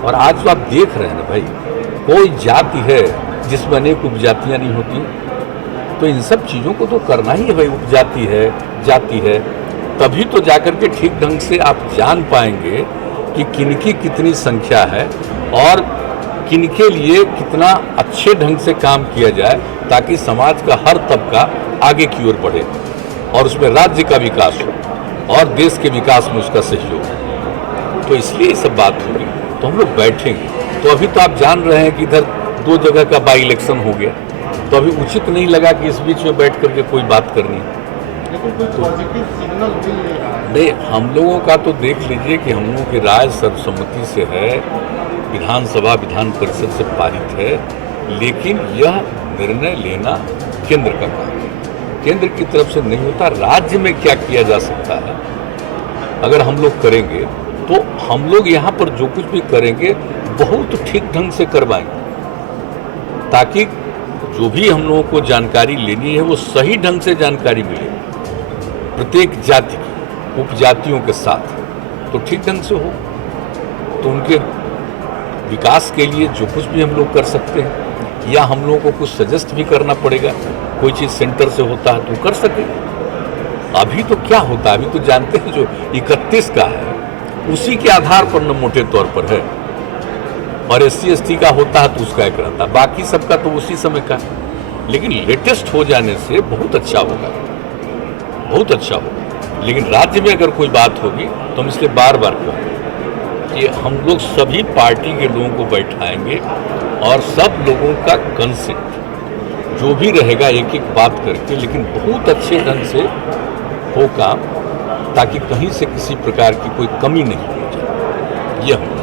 और आज तो आप देख रहे हैं ना भाई, कोई जाति है जिसमें अनेक उपजातियाँ नहीं होती। तो इन सब चीज़ों को तो करना ही है भाई, उपजाति है, जाति है, तभी तो जाकर के ठीक ढंग से आप जान पाएंगे कि किनकी कितनी संख्या है और किनके लिए कितना अच्छे ढंग से काम किया जाए, ताकि समाज का हर तबका आगे की ओर बढ़े और उसमें राज्य का विकास हो और देश के विकास में उसका सहयोग हो। तो इसलिए ये सब बात होगी, तो हम लोग बैठेंगे। तो अभी तो आप जान रहे हैं कि इधर 2 जगह का बाई इलेक्शन हो गया, तो अभी उचित नहीं लगा कि इस बीच में बैठ करके कोई बात करनी है। लेकिन कोई पॉजिटिव सिग्नल मिल नहीं रहा है। नहीं, हम लोगों का तो देख लीजिए कि हम लोगों की राय सर्वसम्मति से है, विधानसभा विधान परिषद से पारित है, लेकिन यह निर्णय लेना केंद्र का काम है। केंद्र की तरफ से नहीं होता, राज्य में क्या किया जा सकता है अगर हम लोग करेंगे, तो हम लोग यहाँ पर जो कुछ भी करेंगे बहुत ठीक ढंग से करवाएंगे, ताकि जो भी हम लोगों को जानकारी लेनी है वो सही ढंग से जानकारी मिले प्रत्येक जाति की, उपजातियों के साथ, तो ठीक ढंग से हो। तो उनके विकास के लिए जो कुछ भी हम लोग कर सकते हैं, या हम लोगों को कुछ सजेस्ट भी करना पड़ेगा, कोई चीज़ सेंटर से होता है तो कर सके। अभी तो क्या होता है, अभी तो जानते हैं जो 31 का है उसी के आधार पर न मोटे तौर पर है, और SC/ST का होता है तो उसका एक रहता है, बाकी सबका तो उसी समय का। लेकिन लेटेस्ट हो जाने से बहुत अच्छा होगा, बहुत अच्छा होगा। लेकिन राज्य में अगर कोई बात होगी तो हम इसलिए बार बार कहें कि हम लोग सभी पार्टी के लोगों को बैठाएंगे और सब लोगों का कंसेंट जो भी रहेगा एक एक बात करके, लेकिन बहुत अच्छे ढंग से हो काम, ताकि कहीं से किसी प्रकार की कोई कमी नहीं हो जाए। यह हम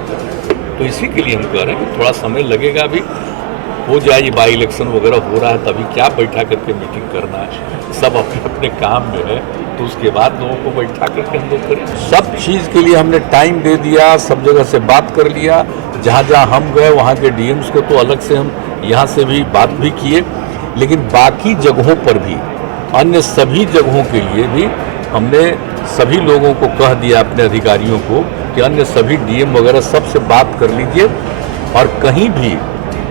तो इसी के लिए हम कह रहे हैं कि थोड़ा समय लगेगा, अभी हो जाए, ये बाई इलेक्शन वगैरह हो रहा है, तभी क्या बैठा करके मीटिंग करना है, सब अपने अपने काम में है, तो उसके बाद लोगों को बैठा करके हम लोग करें। सब चीज़ के लिए हमने टाइम दे दिया, सब जगह से बात कर लिया, जहाँ जहाँ हम गए वहाँ के DMs को तो अलग से हम यहाँ से भी बात भी किए, लेकिन बाकी जगहों पर भी, अन्य सभी जगहों के लिए भी हमने सभी लोगों को कह दिया, अपने अधिकारियों को, कि अन्य सभी DM वगैरह सबसे बात कर लीजिए, और कहीं भी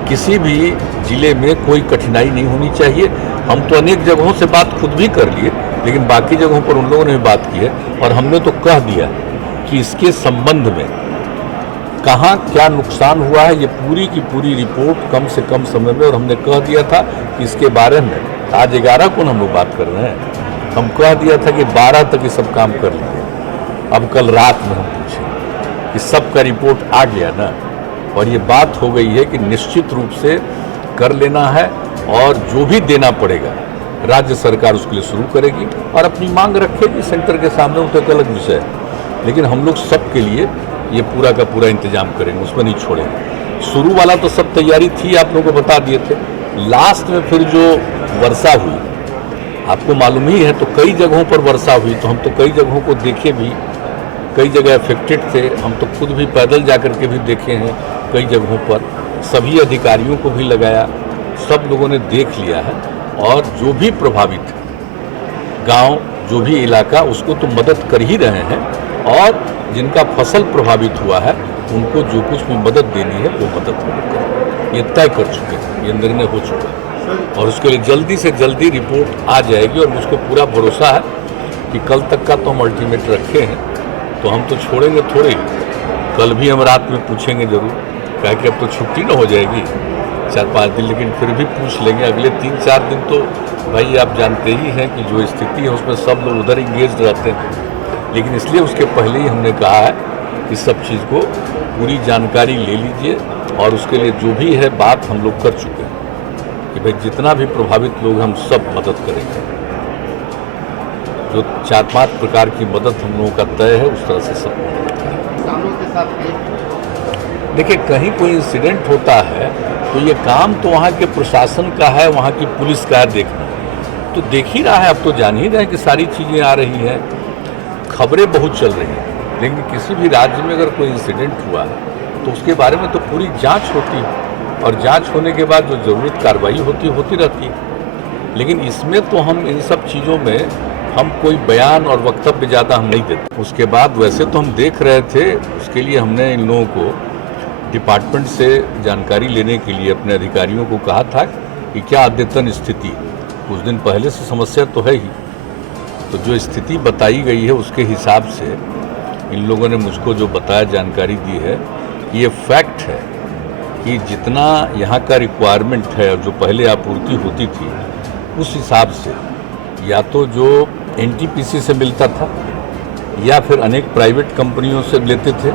किसी भी जिले में कोई कठिनाई नहीं होनी चाहिए। हम तो अनेक जगहों से बात खुद भी कर लिए, लेकिन बाकी जगहों पर उन लोगों ने भी बात की है, और हमने तो कह दिया कि इसके संबंध में कहाँ क्या नुकसान हुआ है, ये पूरी की पूरी रिपोर्ट कम से कम समय में, और हमने कह दिया था कि इसके बारे में आज 11 को हम लोग बात कर रहे हैं, हम कह दिया था कि 12 तक ये सब काम कर लेंगे। अब कल रात में हम पूछे कि सबका रिपोर्ट आ गया ना, और ये बात हो गई है कि निश्चित रूप से कर लेना है, और जो भी देना पड़ेगा राज्य सरकार उसके लिए शुरू करेगी और अपनी मांग रखेगी सेंटर के सामने, वो तो एक अलग विषय है। लेकिन हम लोग सबके लिए ये पूरा का पूरा इंतजाम करेंगे, उसमें नहीं छोड़ेंगे। शुरू वाला तो सब तैयारी थी, आप लोगों को बता दिए थे। लास्ट में फिर जो वर्षा हुई, आपको मालूम ही है, तो कई जगहों पर वर्षा हुई, तो हम तो कई जगहों को देखे भी, कई जगह अफेक्टेड थे, हम तो खुद भी पैदल जा कर के भी देखे हैं कई जगहों पर, सभी अधिकारियों को भी लगाया, सब लोगों ने देख लिया है, और जो भी प्रभावित गांव, जो भी इलाका, उसको तो मदद कर ही रहे हैं, और जिनका फसल प्रभावित हुआ है उनको जो कुछ भी मदद देनी है वो मदद हम लोग करें। ये तय कर चुके हैं, ये निर्णय हो चुका है, और उसके लिए जल्दी से जल्दी रिपोर्ट आ जाएगी, और मुझको पूरा भरोसा है कि कल तक का तो हम अल्टीमेट रखे हैं, तो हम तो छोड़ेंगे थोड़े ही। कल भी हम रात में पूछेंगे जरूर, कहे कि अब तो छुट्टी ना हो जाएगी 4-5 दिन, लेकिन फिर भी पूछ लेंगे। अगले 3-4 दिन तो भाई आप जानते ही हैं कि जो स्थिति है उसमें सब लोग उधर इंगेज रहते हैं, लेकिन इसलिए उसके पहले ही हमने कहा है कि सब चीज़ को पूरी जानकारी ले लीजिए, और उसके लिए जो भी है बात हम लोग कर चुके हैं कि भाई जितना भी प्रभावित लोग हम सब मदद करेंगे। जो 4-5 प्रकार की मदद हम लोगों का तय है, उस तरह से सब मदद करेंगे। किसानों के साथ देखिए, कहीं कोई इंसिडेंट होता है तो ये काम तो वहाँ के प्रशासन का है, वहाँ की पुलिस का है देखना, तो देख ही रहा है, अब तो जान ही रहे हैं कि सारी चीज़ें आ रही हैं, खबरें बहुत चल रही हैं। लेकिन किसी भी राज्य में अगर कोई इंसिडेंट हुआ है तो उसके बारे में तो पूरी जांच होती है, और जांच होने के बाद जो ज़रूरत कार्रवाई होती रहती है। लेकिन इसमें तो हम इन सब चीज़ों में हम कोई बयान और वक्तव्य ज़्यादा हम नहीं देते। उसके बाद वैसे तो हम देख रहे थे, उसके लिए हमने इन लोगों को डिपार्टमेंट से जानकारी लेने के लिए अपने अधिकारियों को कहा था कि क्या अद्यतन स्थिति, कुछ दिन पहले से समस्या तो है ही, तो जो स्थिति बताई गई है उसके हिसाब से इन लोगों ने मुझको जो बताया, जानकारी दी है कि ये फैक्ट है कि जितना यहाँ का रिक्वायरमेंट है और जो पहले आपूर्ति होती थी उस हिसाब से या तो जो एनटीपीसी से मिलता था या फिर अनेक प्राइवेट कंपनियों से लेते थे,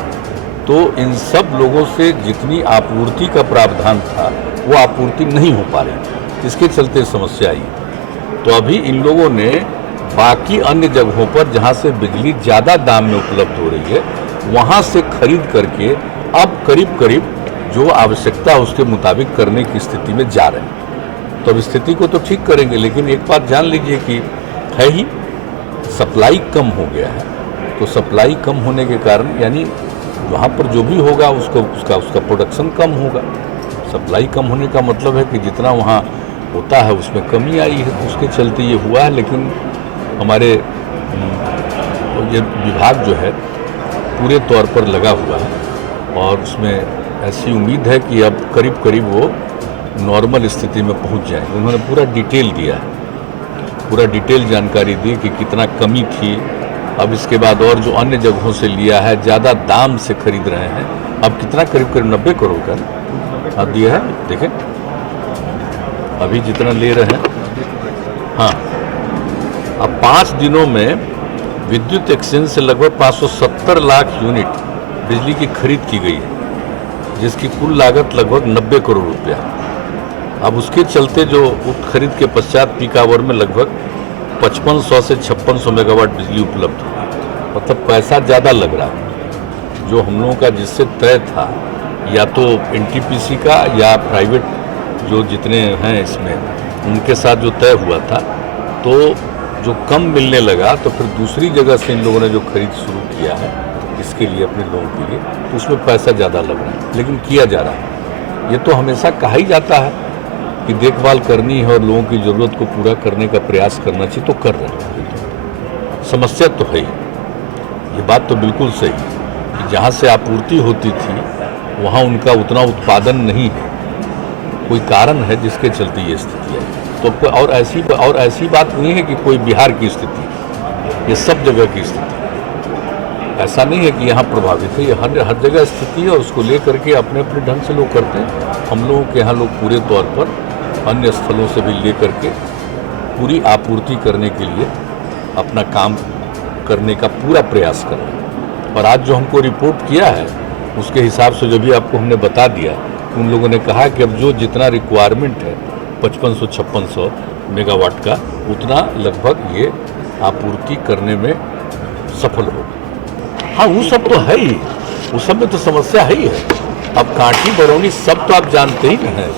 तो इन सब लोगों से जितनी आपूर्ति का प्रावधान था वो आपूर्ति नहीं हो पा रही थी, इसके चलते समस्या आई। तो अभी इन लोगों ने बाकी अन्य जगहों पर जहां से बिजली ज़्यादा दाम में उपलब्ध हो रही है वहां से खरीद करके अब करीब करीब जो आवश्यकता है उसके मुताबिक करने की स्थिति में जा रहे हैं। तो अब स्थिति को तो ठीक करेंगे, लेकिन एक बात जान लीजिए कि है ही सप्लाई कम हो गया है। तो सप्लाई कम होने के कारण यानी वहाँ पर जो भी होगा उसका प्रोडक्शन कम होगा। सप्लाई कम होने का मतलब है कि जितना वहाँ होता है उसमें कमी आई है, उसके चलते ये हुआ है। लेकिन हमारे ये विभाग जो है पूरे तौर पर लगा हुआ है और उसमें ऐसी उम्मीद है कि अब करीब करीब वो नॉर्मल स्थिति में पहुंच जाएंगे। उन्होंने पूरा डिटेल दिया है, पूरा डिटेल जानकारी दी कि कितना कमी थी। अब इसके बाद और जो अन्य जगहों से लिया है, ज़्यादा दाम से खरीद रहे हैं, अब कितना करीब करीब 90 करोड़ का अब दिया है। देखें अभी जितना ले रहे हैं, हाँ, अब 5 दिनों में विद्युत एक्सचेंज से लगभग 570 लाख यूनिट बिजली की खरीद की गई है, जिसकी कुल लागत लगभग 90 करोड़ रुपया। अब उसके चलते जो खरीद के पश्चात पीक आवर में लगभग 5500 से 5600 मेगावाट बिजली उपलब्ध हुई। मतलब पैसा ज़्यादा लग रहा है। जो हम लोगों का जिससे तय था या तो एनटीपीसी का या प्राइवेट जो जितने हैं इसमें उनके साथ जो तय हुआ था, तो जो कम मिलने लगा तो फिर दूसरी जगह से इन लोगों ने जो खरीद शुरू किया है इसके लिए, अपने लोगों के लिए, तो उसमें पैसा ज़्यादा लग रहा है, लेकिन किया जा रहा है। ये तो हमेशा कहा ही जाता है कि देखभाल करनी है और लोगों की ज़रूरत को पूरा करने का प्रयास करना चाहिए, तो कर रहे हैं। समस्या तो है ही, ये बात तो बिल्कुल सही कि जहाँ से आपूर्ति होती थी वहाँ उनका उतना उत्पादन नहीं है, कोई कारण है जिसके चलते ये स्थिति है। तो और ऐसी बात नहीं है कि कोई बिहार की स्थिति, ये सब जगह की स्थिति, ऐसा नहीं है कि यहाँ प्रभावित है, ये हर जगह स्थिति है और उसको लेकर के अपने अपने ढंग से लोग करते हैं। हम लोगों के यहाँ लोग पूरे तौर पर अन्य स्थलों से भी ले करके पूरी आपूर्ति करने के लिए अपना काम करने का पूरा प्रयास कर रहे हैं। और आज जो हमको रिपोर्ट किया है उसके हिसाब से जो भी आपको हमने बता दिया, उन लोगों ने कहा कि अब जो जितना रिक्वायरमेंट है 5500-5600 मेगावाट का, उतना लगभग ये आपूर्ति करने में सफल होगा। हाँ, वो सब तो है ही, उस सब में तो समस्या है ही है। अब कांटी बरौनी सब तो आप जानते ही हैं।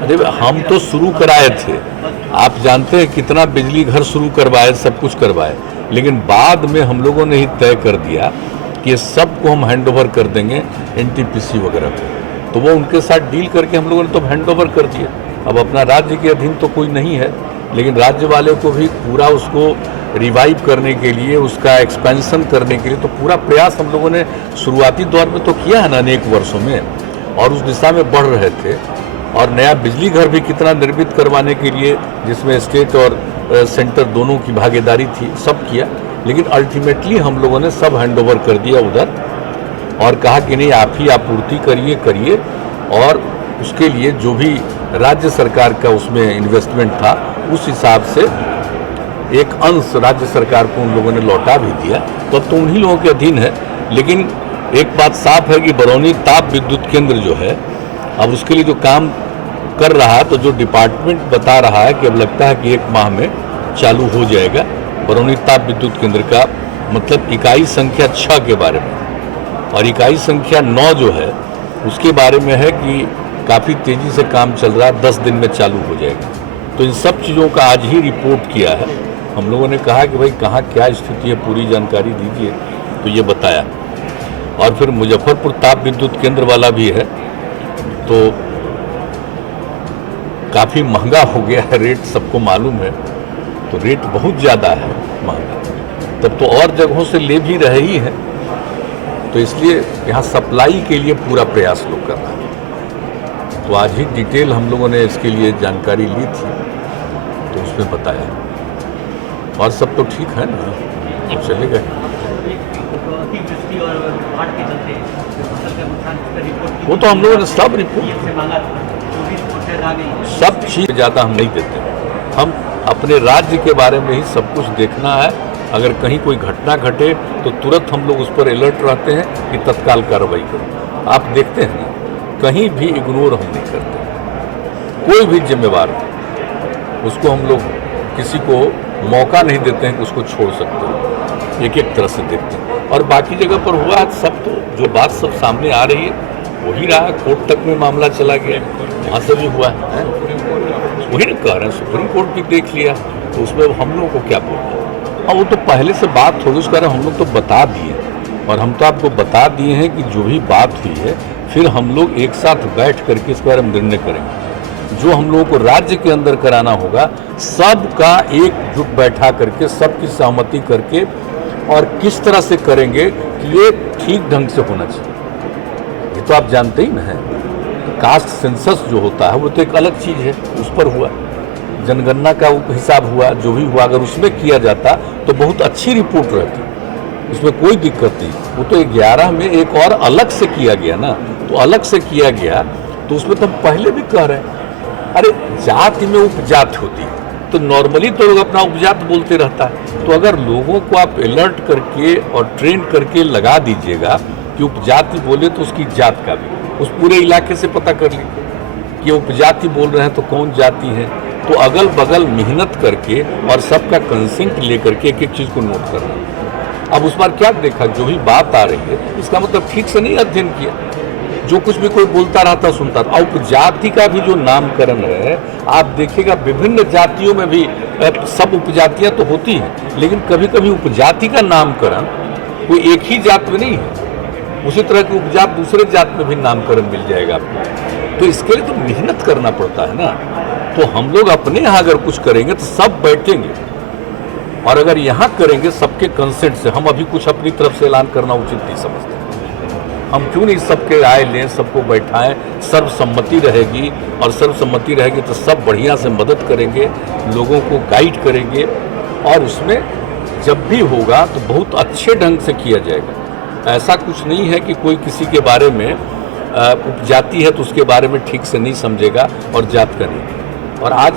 अरे हम तो शुरू कराए थे, आप जानते हैं कितना बिजली घर शुरू करवाए, सब कुछ करवाए, लेकिन बाद में हम लोगों ने ही तय कर दिया कि ये सबको हम हैंड ओवर कर देंगे एनटीपीसी वगैरह को। तो वो उनके साथ डील करके हम लोगों ने तो हैंड ओवर कर दिया। अब अपना राज्य के अधीन तो कोई नहीं है, लेकिन राज्य वाले को भी पूरा उसको रिवाइव करने के लिए, उसका एक्सपेंशन करने के लिए तो पूरा प्रयास हम लोगों ने शुरुआती दौर में तो किया है ना, अनेक वर्षों में, और उस दिशा में बढ़ रहे थे। और नया बिजली घर भी कितना निर्मित करवाने के लिए, जिसमें स्टेट और सेंटर दोनों की भागीदारी थी, सब किया, लेकिन अल्टीमेटली हम लोगों ने सब हैंड ओवर कर दिया उधर और कहा कि नहीं, आप ही आपूर्ति करिए और उसके लिए जो भी राज्य सरकार का उसमें इन्वेस्टमेंट था उस हिसाब से एक अंश राज्य सरकार को उन लोगों ने लौटा भी दिया। तो अब तो उन्हीं लोगों के अधीन है। लेकिन एक बात साफ है कि बरौनी ताप विद्युत केंद्र जो है, अब उसके लिए जो काम कर रहा है, तो जो डिपार्टमेंट बता रहा है कि अब लगता है कि 1 माह में चालू हो जाएगा बरौनी ताप विद्युत केंद्र का, मतलब इकाई संख्या 6 के बारे में, और इकाई संख्या 9 जो है उसके बारे में है कि काफ़ी तेज़ी से काम चल रहा है, 10 दिन में चालू हो जाएगा। तो इन सब चीज़ों का आज ही रिपोर्ट किया है। हम लोगों ने कहा कि भाई कहाँ क्या स्थिति है, पूरी जानकारी दीजिए, तो ये बताया। और फिर मुजफ्फरपुर ताप विद्युत केंद्र वाला भी है, तो काफ़ी महंगा हो गया है रेट, सबको मालूम है, तो रेट बहुत ज़्यादा है महंगा। तब तो और जगहों से ले भी रहे ही हैं, तो इसलिए यहाँ सप्लाई के लिए पूरा प्रयास लोग कर रहे हैं। तो आज ही डिटेल हम लोगों ने इसके लिए जानकारी ली थी, तो उसमें बताया और सब तो ठीक है ना, तो चले गए। अतिवृष्टि और बाढ़ के चलते फसल का नुकसान का रिपोर्ट वो तो हम लोगों ने सब रिपोर्ट से मांगा था, जो भी रिपोर्ट आ गई सब चीज़ ज़्यादा हम नहीं देते। हम अपने राज्य के बारे में ही सब कुछ देखना है। अगर कहीं कोई घटना घटे तो तुरंत हम लोग उस पर अलर्ट रहते हैं कि तत्काल कार्रवाई करो। आप देखते हैं ना, कहीं भी इग्नोर हम नहीं करते। कोई भी जिम्मेवार हो, उसको हम लोग किसी को मौका नहीं देते हैं कि उसको छोड़ सकते हो। एक एक तरह से देखते हैं। और बाकी जगह पर हुआ है सब, तो जो बात सब सामने आ रही है वही रहा। कोर्ट तक में मामला चला गया, वहाँ से भी हुआ है। वही ना कह रहे हैं, सुप्रीम कोर्ट भी देख लिया, तो उसमें हम लोगों को क्या बोलना। अब वो तो पहले से बात होगी, उसके बारे में हम लोग तो बता दिए, और हम तो आपको बता दिए हैं कि जो भी बात हुई है फिर हम लोग एक साथ बैठ करके इसके बारे में निर्णय करेंगे। जो हम लोगों को राज्य के अंदर कराना होगा, सबका एकजुट बैठा करके, सबकी सहमति करके, और किस तरह से करेंगे कि ये ठीक ढंग से होना चाहिए। ये तो आप जानते ही ना हैं। कास्ट सेंसस जो होता है वो तो एक अलग चीज़ है, उस पर हुआ जनगणना का हिसाब हुआ, जो भी हुआ, अगर उसमें किया जाता तो बहुत अच्छी रिपोर्ट रहती, उसमें कोई दिक्कत नहीं। वो तो 11 में एक और अलग से किया गया ना, तो अलग से किया गया, तो उसमें तो हम पहले भी कह रहे हैं, अरे जाति में उपजाति होती है, तो नॉर्मली तो लोग अपना उपजात बोलते रहता है। तो अगर लोगों को आप अलर्ट करके और ट्रेन करके लगा दीजिएगा कि उपजाति बोले तो उसकी जात का भी उस पूरे इलाके से पता कर लीजिए कि उपजाति बोल रहे हैं तो कौन जाति है। तो अगल बगल मेहनत करके और सबका कंसेंट लेकर के एक एक चीज़ को नोट करना। अब उस बार क्या देखा, जो भी बात आ रही है इसका मतलब ठीक से नहीं अध्ययन किया, जो कुछ भी कोई बोलता रहता सुनता था। उपजाति का भी जो नामकरण है, आप देखिएगा विभिन्न जातियों में भी सब उपजातियां तो होती हैं, लेकिन कभी कभी उपजाति का नामकरण कोई एक ही जात में नहीं है, उसी तरह की उपजात दूसरे जात में भी नामकरण मिल जाएगा आपको। तो इसके लिए तो मेहनत करना पड़ता है ना। तो हम लोग अपने यहाँ अगर कुछ करेंगे तो सब बैठेंगे, और अगर यहाँ करेंगे सबके कंसेंट से, हम अभी कुछ अपनी तरफ से ऐलान करना उचित नहीं समझते। हम क्यों नहीं सबके राय लें, सबको बैठाएं, सर्वसम्मति रहेगी, और सर्वसम्मति रहेगी तो सब बढ़िया से मदद करेंगे, लोगों को गाइड करेंगे, और उसमें जब भी होगा तो बहुत अच्छे ढंग से किया जाएगा। ऐसा कुछ नहीं है कि कोई किसी के बारे में उपजाति है तो उसके बारे में ठीक से नहीं समझेगा और जात का नहीं। और आज